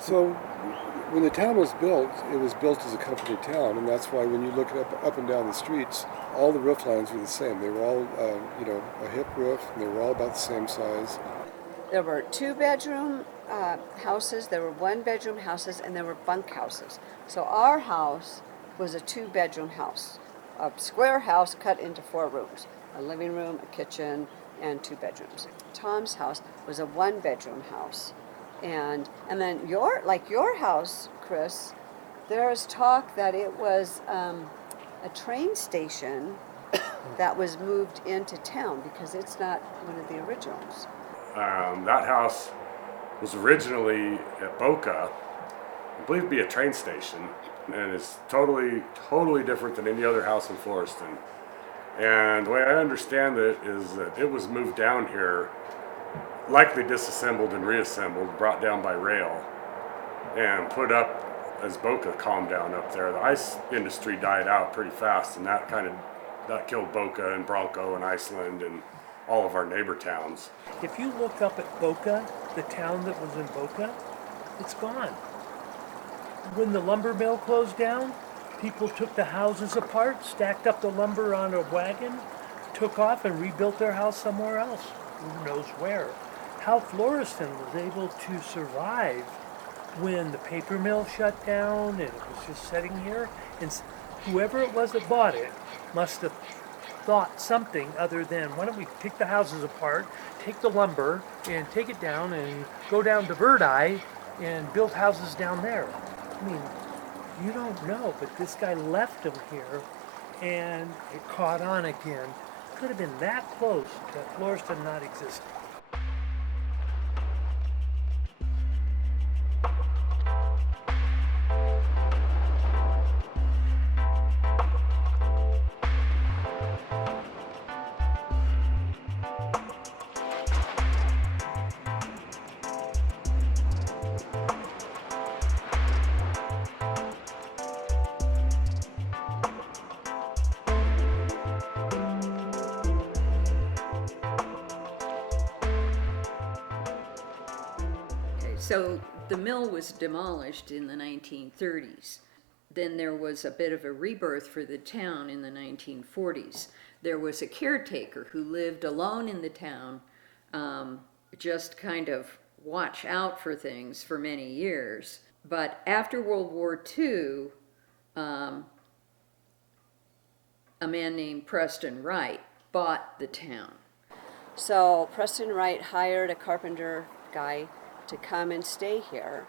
So when the town was built, it was built as a company town, and that's why when you look up and down the streets, all the roof lines were the same. They were all, a hip roof, and they were all about the same size. There were two-bedroom houses, there were one-bedroom houses, and there were bunk houses. So our house was a two-bedroom house, a square house cut into four rooms, a living room, a kitchen, and two bedrooms. Tom's house was a one-bedroom house, and then your house, Chris. There's talk that it was a train station that was moved into town because it's not one of the originals. That house was originally at Boca, I believe to be a train station, and it's totally different than any other house in Floriston. And the way I understand it is that it was moved down here, likely disassembled and reassembled, brought down by rail, and put up as Boca calmed down up there. The ice industry died out pretty fast, and that killed Boca and Bronco and Iceland and all of our neighbor towns. If you look up at Boca, the town that was in Boca, it's gone. When the lumber mill closed down, people took the houses apart, stacked up the lumber on a wagon, took off and rebuilt their house somewhere else. Who knows where? How Floriston was able to survive when the paper mill shut down and it was just sitting here, and whoever it was that bought it must have thought something other than, why don't we take the houses apart, take the lumber and take it down and go down to Bird Eye and build houses down there. I mean, you don't know, but this guy left them here and it caught on again. Could have been that close to Floriston not existing. So the mill was demolished in the 1930s. Then there was a bit of a rebirth for the town in the 1940s. There was a caretaker who lived alone in the town, just kind of watch out for things for many years. But after World War II, a man named Preston Wright bought the town. So Preston Wright hired a carpenter guy to come and stay here,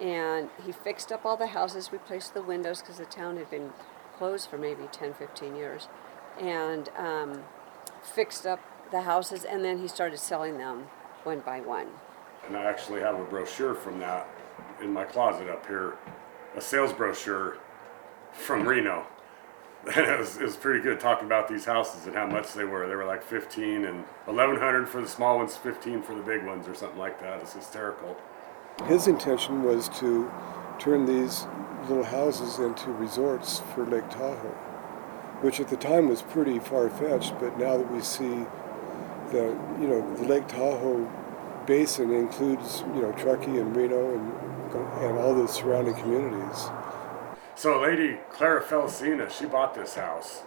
and he fixed up all the houses, replaced the windows because the town had been closed for maybe 10-15 years, and fixed up the houses, and then he started selling them one by one. And I actually have a brochure from that in my closet up here, a sales brochure from Reno. And it was pretty good talking about these houses and how much they were. They were like 15 and 1,100 for the small ones, 15 for the big ones or something like that. It's hysterical. His intention was to turn these little houses into resorts for Lake Tahoe, which at the time was pretty far-fetched, but now that we see the Lake Tahoe basin includes, Truckee and Reno and all the surrounding communities. So lady Clara Felicina, she bought this house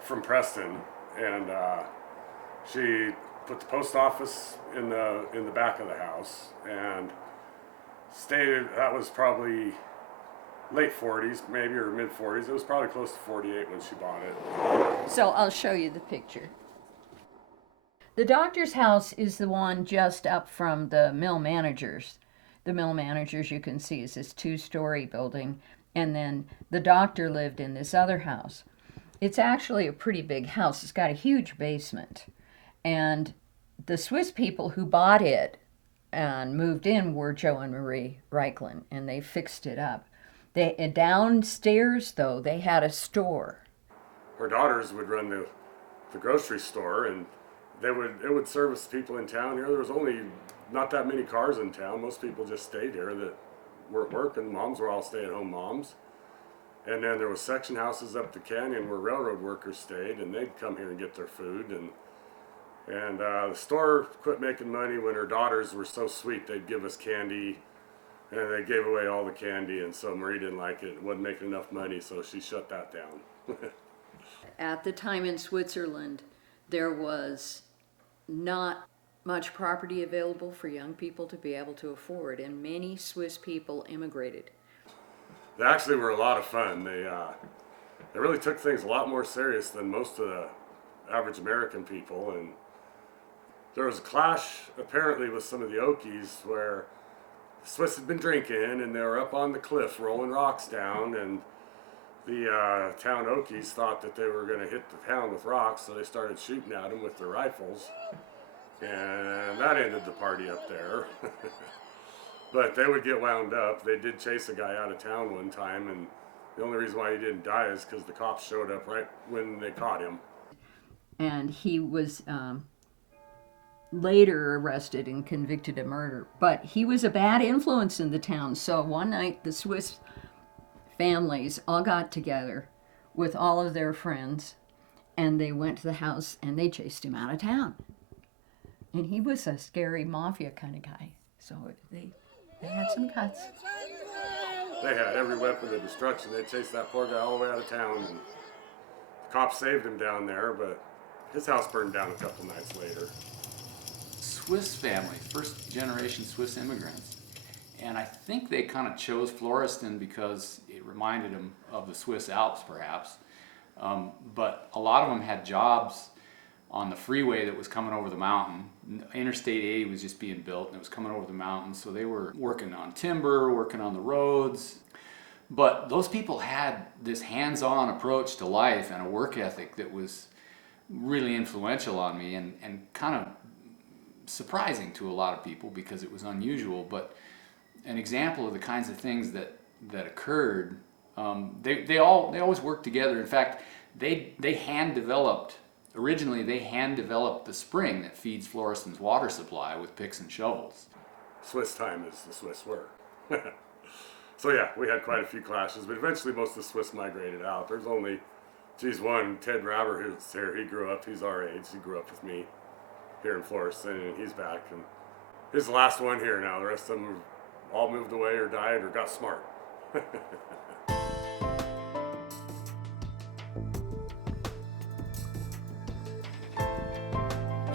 from Preston, and she put the post office in the back of the house and stayed. That was probably late 40s, maybe, or mid 40s. It was probably close to 48 when she bought it. So I'll show you the picture. The doctor's house is the one just up from the mill managers. The mill managers, you can see, is this 2-story building. And then the doctor lived in this other house. It's actually a pretty big house. It's got a huge basement. And the Swiss people who bought it and moved in were Joe and Marie Reichlin, and they fixed it up. Downstairs, though, they had a store. Her daughters would run the grocery store, and it would service people in town here. There was only not that many cars in town. Most people just stayed here that weren't working. Moms were all stay-at-home moms. And then there was section houses up the canyon where railroad workers stayed, and they'd come here and get their food. And the store quit making money when her daughters were so sweet. They'd give us candy and they gave away all the candy, and so Marie didn't like it. It wasn't making enough money, so she shut that down. At the time in Switzerland, there was not much property available for young people to be able to afford, and many Swiss people immigrated. They actually were a lot of fun. They really took things a lot more serious than most of the average American people, and there was a clash apparently with some of the Okies where the Swiss had been drinking and they were up on the cliff rolling rocks down, and the town Okies thought that they were going to hit the town with rocks, so they started shooting at them with their rifles, and that ended the party up there. But they would get wound up. They did chase a guy out of town one time, and the only reason why he didn't die is because the cops showed up right when they caught him. And he was later arrested and convicted of murder. But he was a bad influence in the town. So one night the Swiss families all got together with all of their friends, and they went to the house and they chased him out of town. And he was a scary mafia kind of guy. So they had some cuts. They had every weapon of destruction. They chased that poor guy all the way out of town, and the cops saved him down there, but his house burned down a couple nights later. Swiss family, first generation Swiss immigrants. And I think they kind of chose Floriston because it reminded them of the Swiss Alps, perhaps. But a lot of them had jobs on the freeway that was coming over the mountain. Interstate 80 was just being built and it was coming over the mountain, so they were working on timber, working on the roads. But those people had this hands-on approach to life and a work ethic that was really influential on me and kind of surprising to a lot of people because it was unusual, but an example of the kinds of things that occurred. They always worked together. In fact, they hand-developed the spring that feeds Floriston's water supply with picks and shovels. Swiss time as the Swiss were. So yeah, we had quite a few clashes, but eventually most of the Swiss migrated out. There's only, one, Ted Rabber, who's here. He grew up, he's our age, he grew up with me here in Floriston, and he's back, and he's the last one here now. The rest of them all moved away or died or got smart.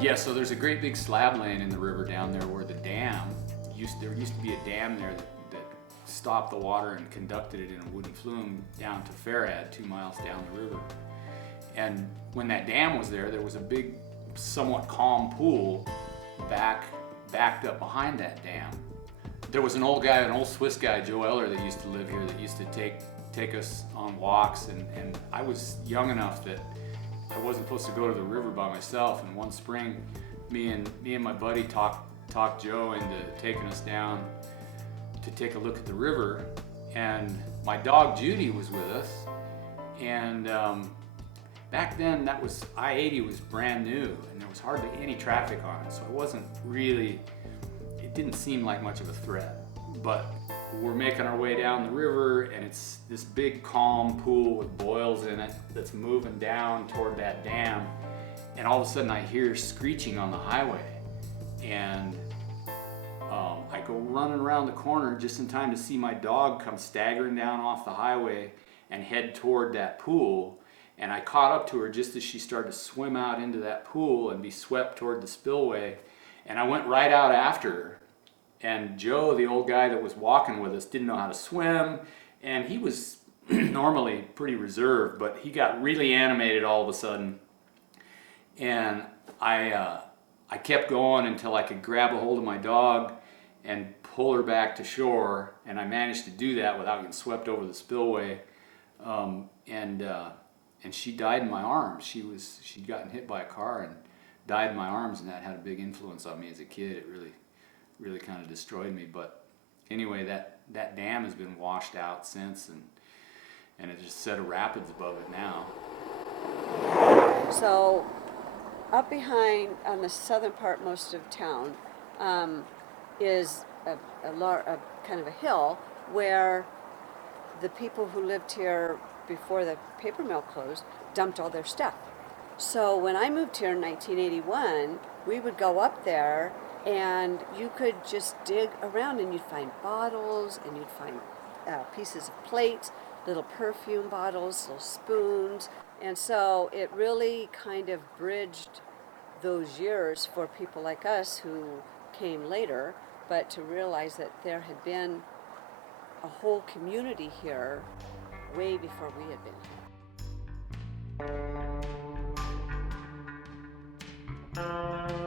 Yeah, so there's a great big slab laying in the river down there where the dam, there used to be a dam there that stopped the water and conducted it in a wooden flume down to Farad, 2 miles down the river. And when that dam was there was a big, somewhat calm pool backed up behind that dam. There was an old Swiss guy, Joe Eller, that used to live here that used to take us on walks, and I was young enough that I wasn't supposed to go to the river by myself, and one spring me and my buddy talked Joe into taking us down to take a look at the river, and my dog Judy was with us, and back then I-80 was brand new and there was hardly any traffic on it, so it didn't seem like much of a threat. But we're making our way down the river, and it's this big calm pool with boils in it that's moving down toward that dam, and all of a sudden I hear screeching on the highway, and I go running around the corner just in time to see my dog come staggering down off the highway and head toward that pool, and I caught up to her just as she started to swim out into that pool and be swept toward the spillway, and I went right out after her. And Joe, the old guy that was walking with us, didn't know how to swim, and he was normally pretty reserved, but he got really animated all of a sudden. And I kept going until I could grab a hold of my dog and pull her back to shore, and I managed to do that without getting swept over the spillway. And she died in my arms. She'd gotten hit by a car and died in my arms, and that had a big influence on me as a kid. It really kind of destroyed me. But anyway, that dam has been washed out since, and it just set a rapids above it now. So up behind on the southern part most of town is a kind of a hill where the people who lived here before the paper mill closed dumped all their stuff. So when I moved here in 1981, we would go up there And you could just dig around and you'd find bottles and you'd find pieces of plates, little perfume bottles, little spoons. And so it really kind of bridged those years for people like us who came later, but to realize that there had been a whole community here way before we had been here.